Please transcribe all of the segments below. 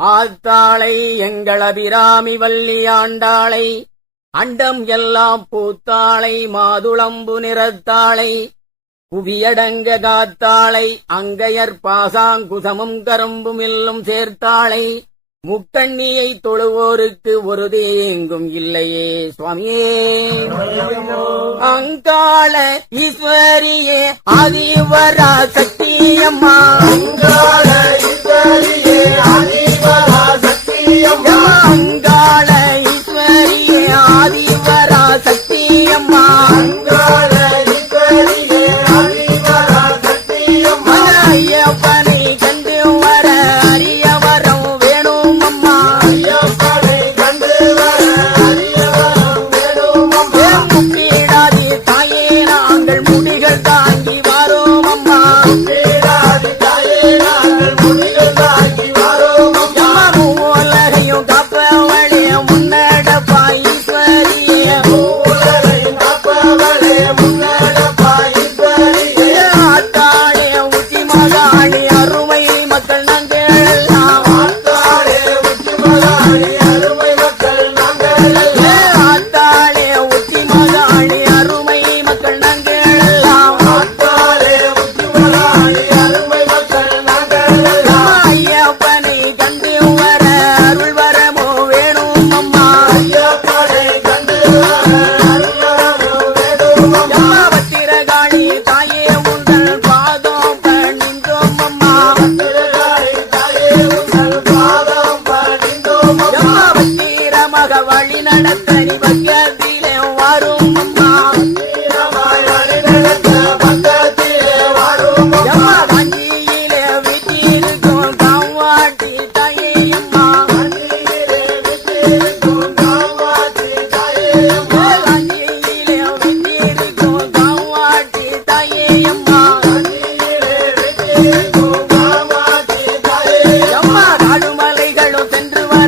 ஆத்தாளை எங்கள் அபிராமி வள்ளி ஆண்டாளை அண்டம் எல்லாம் பூத்தாளை மாதுளம்பு நிறத்தாளை குவியடங்க காத்தாளை அங்கையர் பாசாங்குசமும் கரும்பும் எல்லும் சேர்த்தாளை முக்கண்ணியை தொழுவோருக்கு ஒரு தேங்கும் இல்லையே சுவாமியே. அங்காள ஈஸ்வரியே ஆதிவரா சக்தியம்மா. அங்காள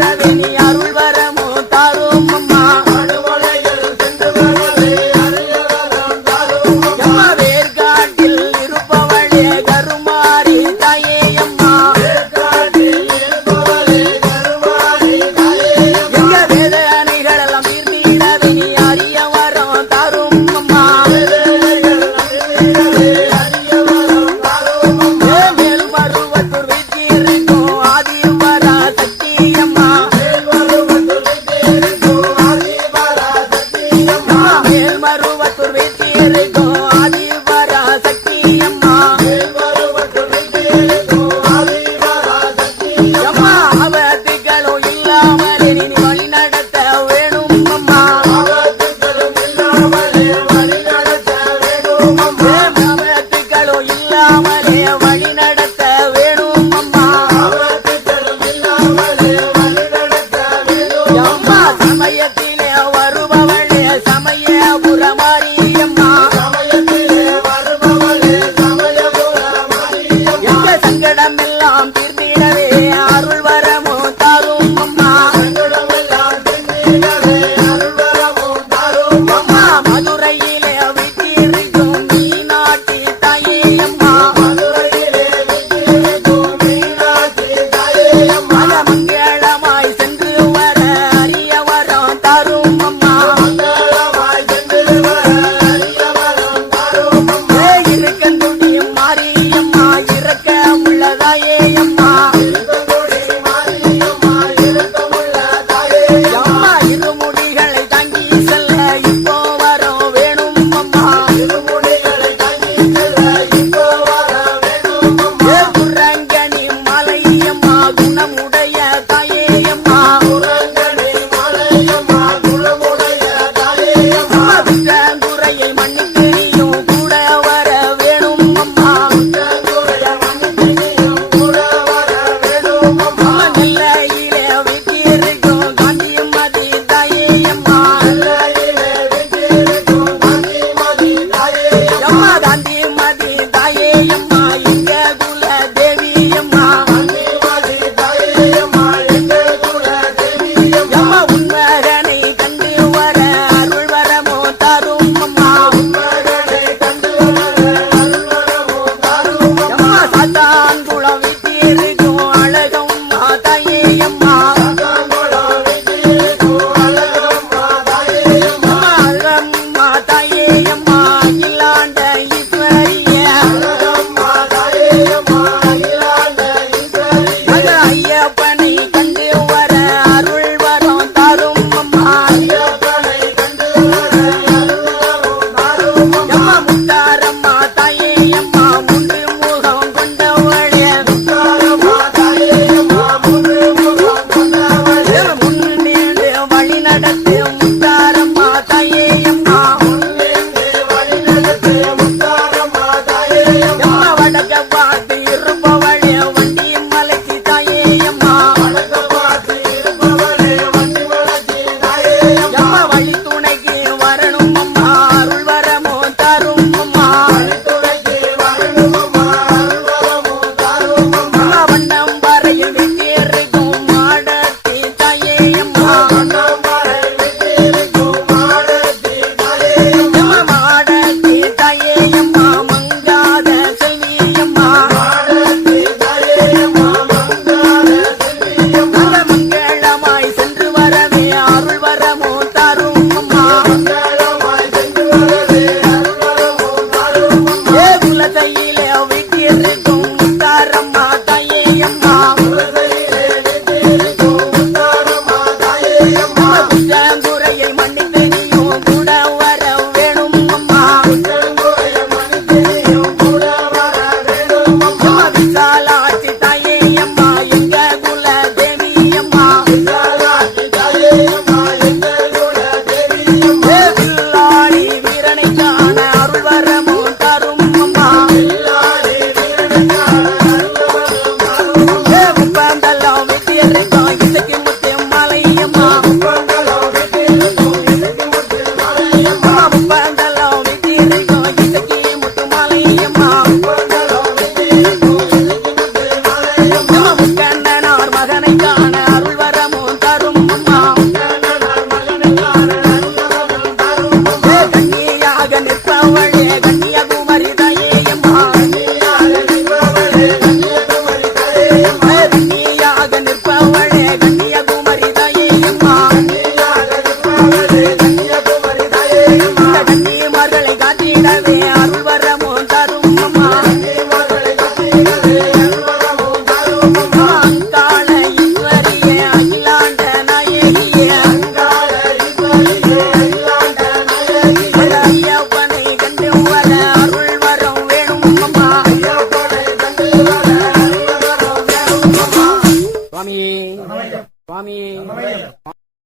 la